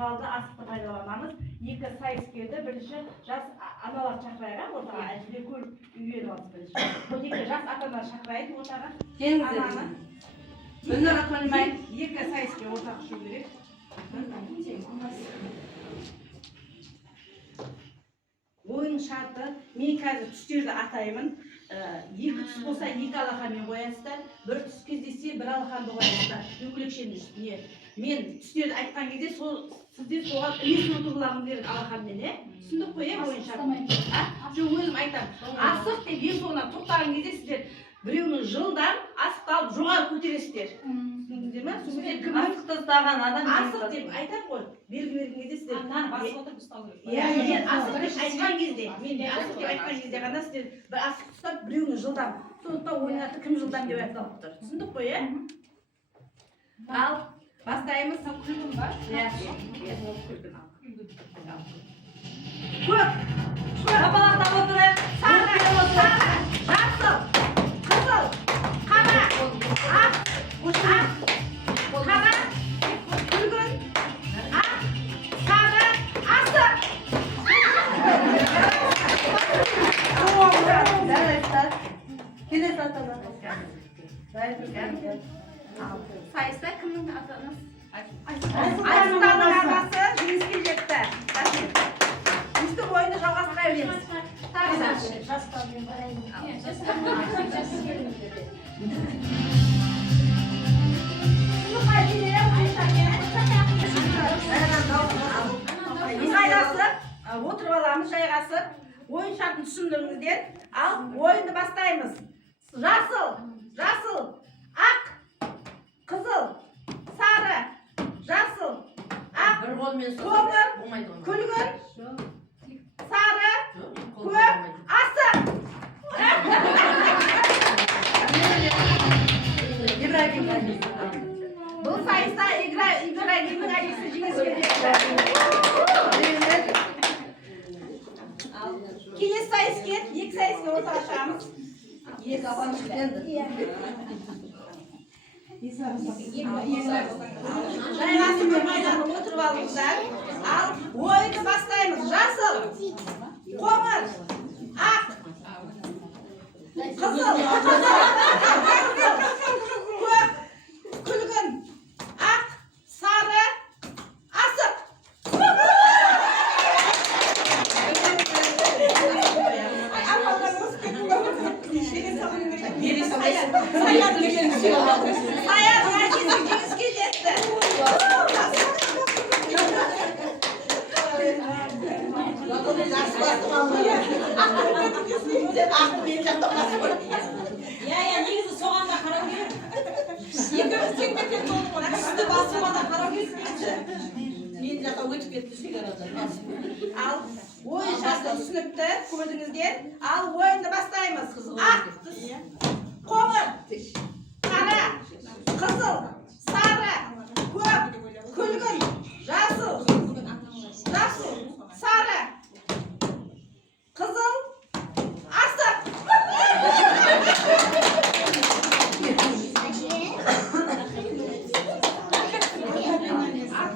құралды асықты пайдаланамыз. Екі сайыскерді бірінші жас аналар шақырайық, ортаға әжіле көріп үйреніп алып бірінші. Екі жас ата-ана шақырайық ортаға. Ананы. Өнер қоймай екі сайыскер ортаға шу керек. Ойын шарты, мен қазір түстерді атаймын. Екі түс болса, екі алақанмен қоясыздар. Бір түс кездесе, бір алақанды қоясыздар. Дөңгелекшенің үстіне. Мен түстерді айтқан кезде, сіздер соған ілесіп отырғыларың керек алақанмен, түсіндік қой, ойын шарты. Жоқ, өзім айтамын. Асық деп ең соңынан тоқтаған кезде сіздер біреуінің жылдан асықты алып жоғары көтересіздер. Түсіндіңіздер ме? Асықты ұстаған адам асық деп айтам ғой. Белгі берген кезде сіздер басып отырып ұстау керек. мен асық деп айтқан кезде, ғана сіздер бір асық ұстап біреуінің жылдам. Сондықтан ойнаты кім жылдам деп айтылып тұр. Түсіндік қой, Ал бастаймыз. Күлгін бар. Көп. Апалақтап отырайық. Сары, жасыл, қызыл, қара, ақ, қара, күлгін, ақ, сары, асық. Келесі атана. Сайыста кімнің ата-анасы? Айсұлтанның ағасы жеңіске жетті. Үздік ойынды жалғастыра береміз. Ыңғайласып, отырып аламыз, жайғасып, ойын шартын түсіндіріңіздер. Ал ойынды бастаймыз. Жасыл, ақ, қызыл, сары, жасыл, ақ, қоңыр, күлгін, сары, көк, асық. Бұл сайыста Ибрагимнің әжесі жеңіске жетті. Келесі сайыскер, екі сайыскер ортаға шығамыз. Жайғасып майданы отырып алыңыздар. Ал ойынды бастаймыз. Жасыл, қоңыр, ақ, қызыл, көк, күлгін, ақ, сары, асық. Саян әжесі жеңіске жетті. Негізі соған да қарау керек. Екеуміз тең-тең болдық қой. Үсті басыма да қарау керек. Мен жаққа өтіп кетті шекарадан. Ал ойын шарты түсінікті, көрдіңіздер. Ал ойынды бастаймыз. Ақ, қоңыр, қара, қызыл, сары, көк, күлгін, жасыл, сары, қызыл, асық.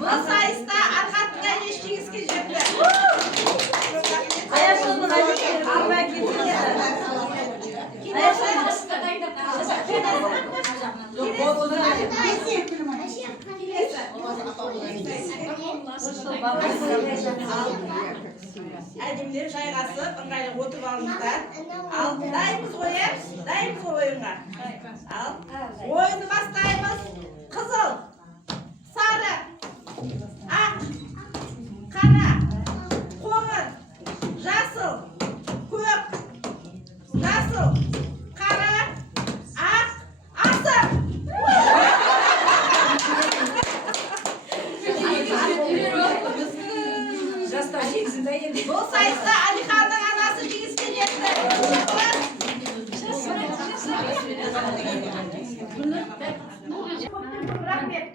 Бұл сайыста арқаттың әжесі жеңіске жетті. Аяшылдың әжесі алмай кетті. Әдемдер жайғасып, ыңғайлы отырып алыңыздар. Ал дайынбыз ғой, дайынбыз ойынға. Ал ойынды бастаймыз. Қызыл, сары, ақ, қара, қоңыр, жасыл, көк, жасыл, қара, ақ, асық. Бұл сайыста Алиханның анасы жеңіске жетті. Рахмет.